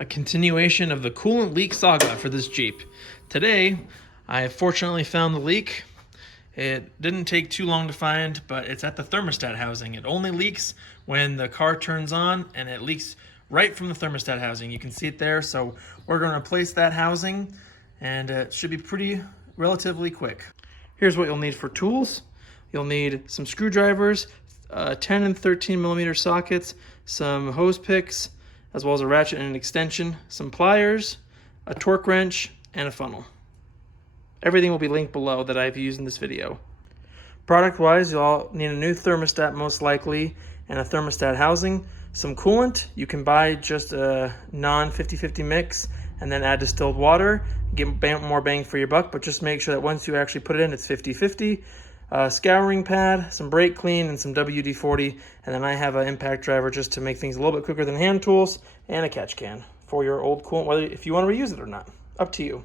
a continuation of the coolant leak saga for this Jeep. Today, I fortunately found the leak. It didn't take too long to find, but it's at the thermostat housing. It only leaks when the car turns on, and it leaks right from the thermostat housing. You can see it there, so we're going to replace that housing, and it should be pretty relatively quick. Here's what you'll need for tools. You'll need some screwdrivers, 10 and 13 millimeter sockets, some hose picks, as well as a ratchet and an extension, some pliers, a torque wrench, and a funnel. Everything will be linked below that I've used in this video. Product-wise, you'll need a new thermostat most likely, and a thermostat housing, some coolant. You can buy just a non-50-50 mix and then add distilled water, get more bang for your buck, but just make sure that once you actually put it in, it's 50-50. Scouring pad, some brake clean, and some WD-40, and then I have an impact driver just to make things a little bit quicker than hand tools, and a catch can for your old coolant, whether if you want to reuse it or not. Up to you.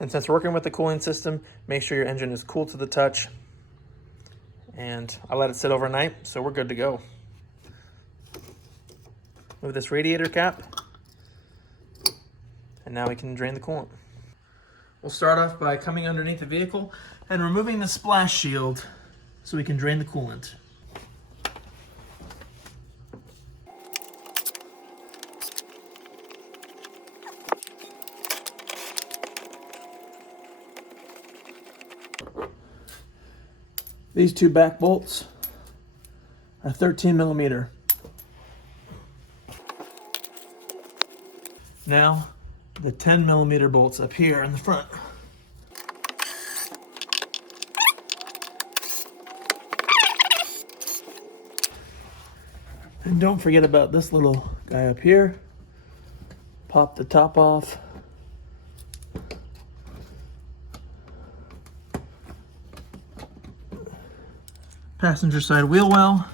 And since we're working with the cooling system, make sure your engine is cool to the touch. And I let it sit overnight, so we're good to go. Move this radiator cap, and now we can drain the coolant. We'll start off by coming underneath the vehicle and removing the splash shield so we can drain the coolant. These two back bolts are 13 millimeter. Now, the 10 millimeter bolts up here in the front. And don't forget about this little guy up here. Pop the top off. Passenger side wheel well.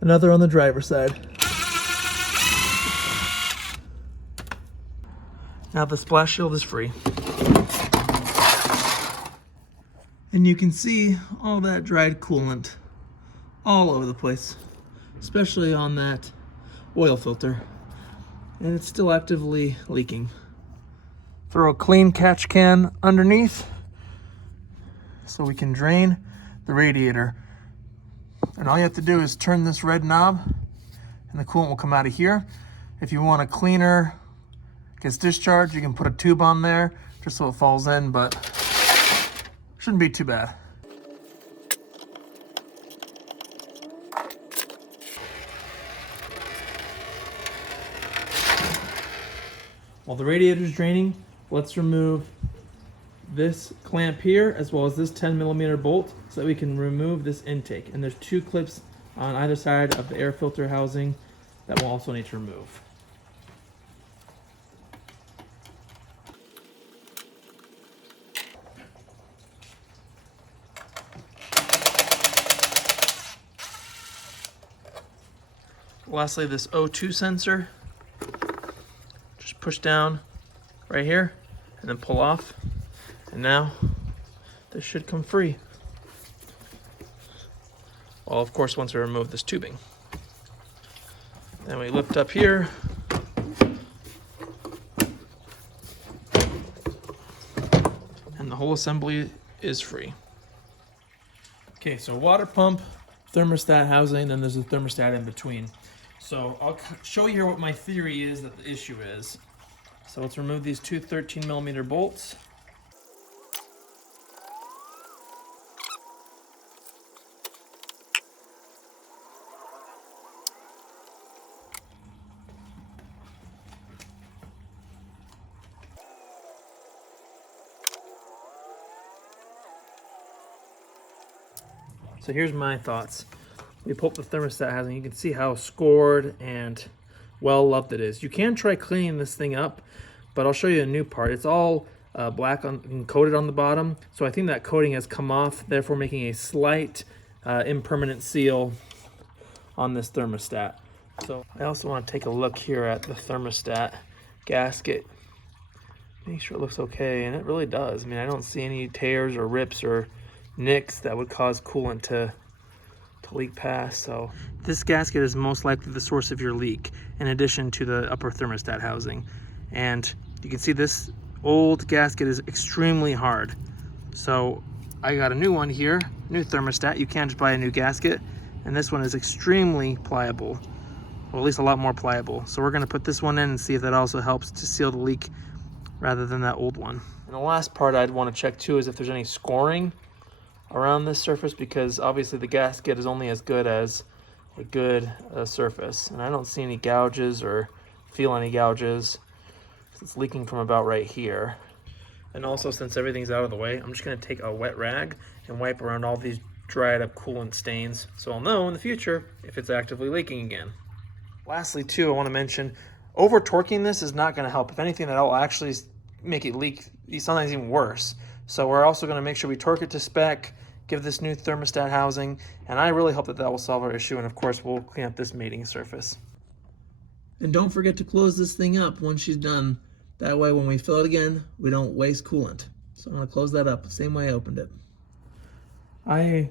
Another on the driver's side. Now the splash shield is free. And you can see all that dried coolant all over the place, especially on that oil filter. And it's still actively leaking. Throw a clean catch can underneath so we can drain the radiator. And all you have to do is turn this red knob and the coolant will come out of here. If you want a cleaner gets discharged, you can put a tube on there just so it falls in, but shouldn't be too bad. While the radiator is draining, let's remove this clamp here as well as this 10 millimeter bolt so that we can remove this intake. And there's two clips on either side of the air filter housing that we'll also need to remove. Lastly, this O2 sensor, just push down right here and then pull off. And now this should come free. Well, of course, once we remove this tubing. Then we lift up here. And the whole assembly is free. Okay, so water pump, thermostat housing, then there's a thermostat in between. So I'll show you here what my theory is that the issue is. So let's remove these two 13 millimeter bolts. So here's my thoughts. We pull up the thermostat housing. You can see how scored and well loved it is. You can try cleaning this thing up, but I'll show you a new part. It's all black and coated on the bottom. So I think that coating has come off, therefore making a slight impermanent seal on this thermostat. So I also want to take a look here at the thermostat gasket. Make sure it looks okay, and it really does. I mean, I don't see any tears or rips or nicks that would cause coolant to to leak past. So this gasket is most likely the source of your leak, in addition to the upper thermostat housing. And you can see this old gasket is extremely hard. So I got a new one here, new thermostat. You can't just buy a new gasket. And this one is extremely pliable, or at least a lot more pliable. So we're gonna put this one in and see if that also helps to seal the leak rather than that old one. And the last part I'd wanna check too is if there's any scoring around this surface, because obviously the gasket is only as good as a good surface. And I don't see any gouges or feel any gouges. It's leaking from about right here. And also, since everything's out of the way, I'm just gonna take a wet rag and wipe around all these dried up coolant stains, so I'll know in the future if it's actively leaking again. Lastly too, I wanna mention, over torquing this is not gonna help. If anything, that'll actually make it leak sometimes even worse. So we're also gonna make sure we torque it to spec, give this new thermostat housing, and I really hope that that will solve our issue. And of course, we'll clean up this mating surface. And don't forget to close this thing up once she's done. That way, when we fill it again, we don't waste coolant. So I'm gonna close that up the same way I opened it. I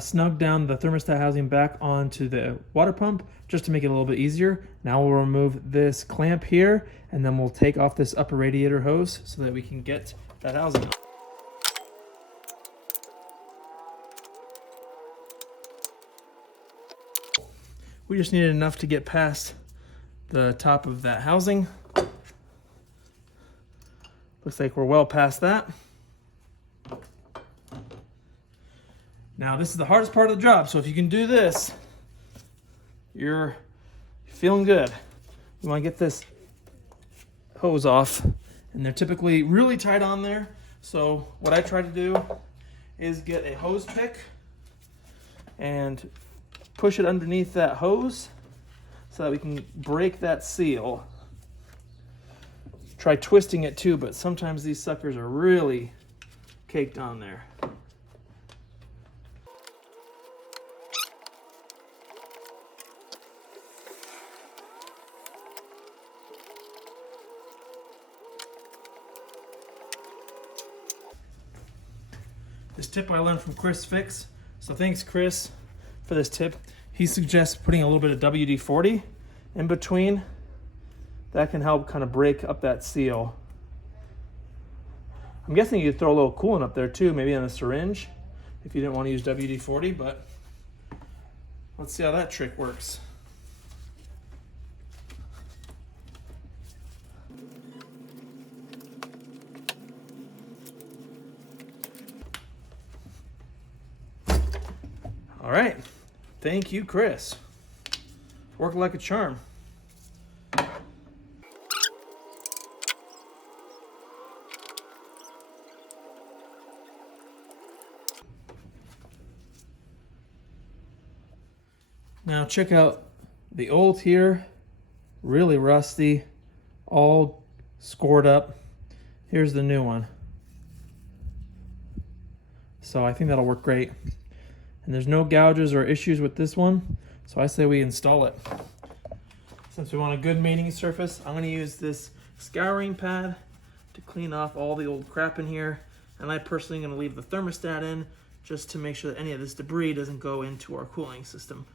snugged down the thermostat housing back onto the water pump just to make it a little bit easier. Now we'll remove this clamp here, and then we'll take off this upper radiator hose so that we can get that housing on. We just needed enough to get past the top of that housing. Looks like we're well past that. Now this is the hardest part of the job, so if you can do this, you're feeling good. You want to get this hose off, and they're typically really tight on there. So what I try to do is get a hose pick and push it underneath that hose so that we can break that seal. Try twisting it too, but sometimes these suckers are really caked on there. This tip I learned from Chris Fix, so thanks Chris for this tip. He suggests putting a little bit of WD-40 in between. That can help kind of break up that seal. I'm guessing you could throw a little coolant up there too, maybe on a syringe, if you didn't want to use WD-40, but let's see how that trick works. All right, thank you, Chris. Worked like a charm. Now check out the old here, really rusty, all scored up. Here's the new one. So I think that'll work great. And there's no gouges or issues with this one, so I say we install it. Since we want a good mating surface, I'm gonna use this scouring pad to clean off all the old crap in here. And I personally am gonna leave the thermostat in just to make sure that any of this debris doesn't go into our cooling system.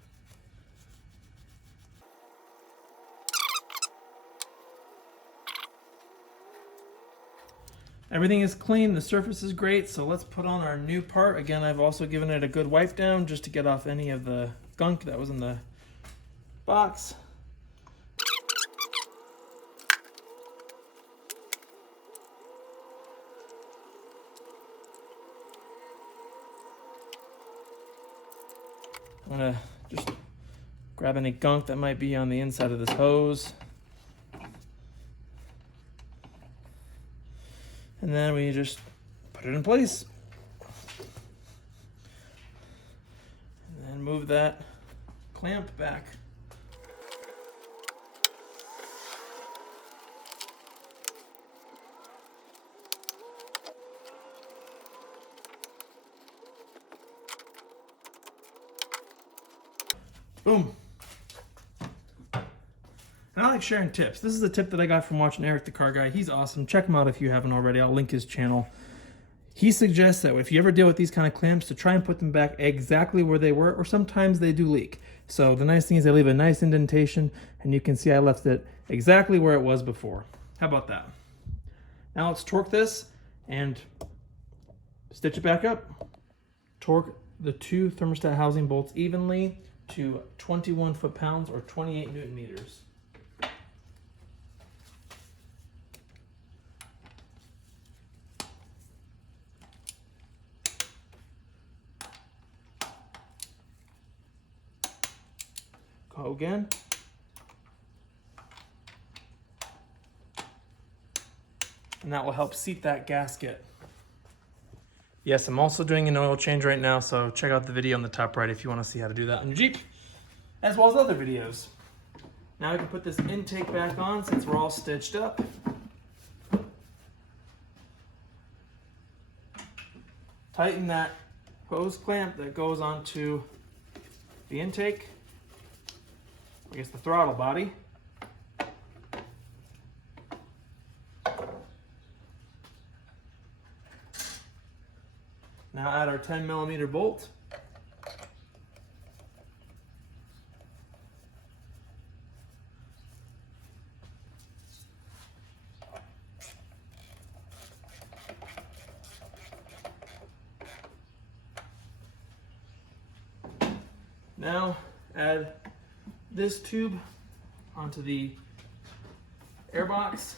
Everything is clean, the surface is great, so let's put on our new part. Again, I've also given it a good wipe down just to get off any of the gunk that was in the box. I'm gonna just grab any gunk that might be on the inside of this hose. And then we just put it in place. And then move that clamp back. Boom. And I like sharing tips. This is a tip that I got from watching Eric the Car Guy. He's awesome. Check him out if you haven't already. I'll link his channel. He suggests that if you ever deal with these kind of clamps, to try and put them back exactly where they were, or sometimes they do leak. So the nice thing is they leave a nice indentation, and you can see I left it exactly where it was before. How about that? Now let's torque this and stitch it back up. Torque the two thermostat housing bolts evenly to 21 foot-pounds or 28 Newton meters. Go again. And that will help seat that gasket. Yes, I'm also doing an oil change right now, so check out the video on the top right if you want to see how to do that on your Jeep, as well as other videos. Now we can put this intake back on since we're all stitched up. Tighten that hose clamp that goes onto the intake. I guess the throttle body. Now add our 10mm bolt. Now add this tube onto the airbox.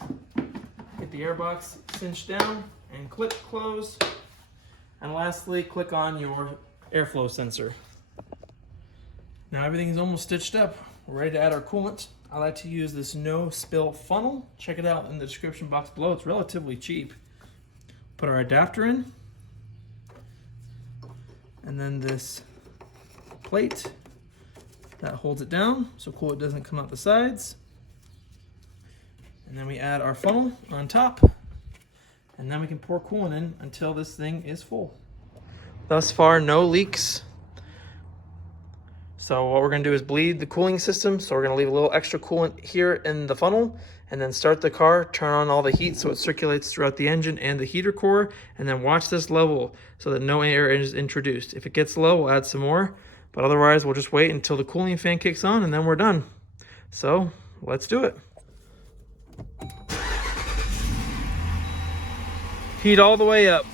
Get the airbox cinched down and clip close. And lastly, click on your airflow sensor. Now everything is almost stitched up. We're ready to add our coolant. I like to use this no spill funnel. Check it out in the description box below. It's relatively cheap. Put our adapter in. And then this plate that holds it down so coolant doesn't come out the sides. And then we add our funnel on top. And then we can pour coolant in until this thing is full. Thus far, no leaks. So what we're gonna do is bleed the cooling system. So we're gonna leave a little extra coolant here in the funnel and then start the car, turn on all the heat so it circulates throughout the engine and the heater core, and then watch this level so that no air is introduced. If it gets low, we'll add some more, but otherwise we'll just wait until the cooling fan kicks on and then we're done. So let's do it. Heat all the way up.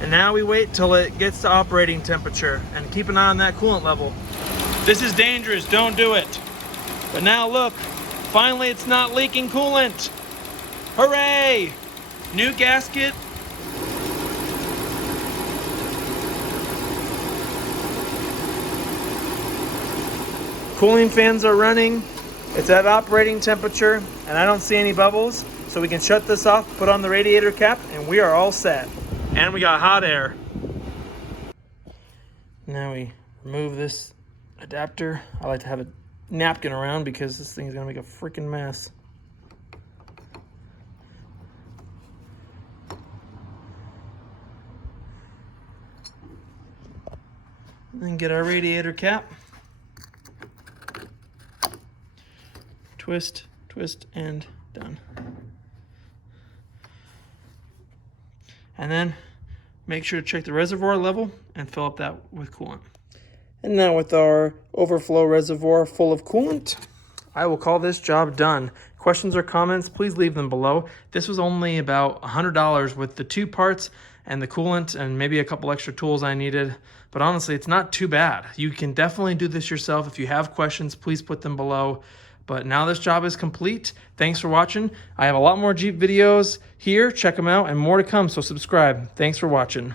And now we wait till it gets to operating temperature and keep an eye on that coolant level. This is dangerous, don't do it. But now look, finally it's not leaking coolant. Hooray! New gasket. Cooling fans are running. It's at operating temperature and I don't see any bubbles. So we can shut this off, put on the radiator cap, and we are all set. And we got hot air. Now we remove this adapter. I like to have a napkin around because this thing is gonna make a freaking mess. And then get our radiator cap. Twist, twist, and done. And then make sure to check the reservoir level and fill up that with coolant. And now with our overflow reservoir full of coolant, I will call this job done. Questions or comments, please leave them below. This was only about $100 with the two parts and the coolant and maybe a couple extra tools I needed. But honestly, it's not too bad. You can definitely do this yourself. If you have questions, please put them below. But now this job is complete. Thanks for watching. I have a lot more Jeep videos here. Check them out and more to come, so subscribe. Thanks for watching.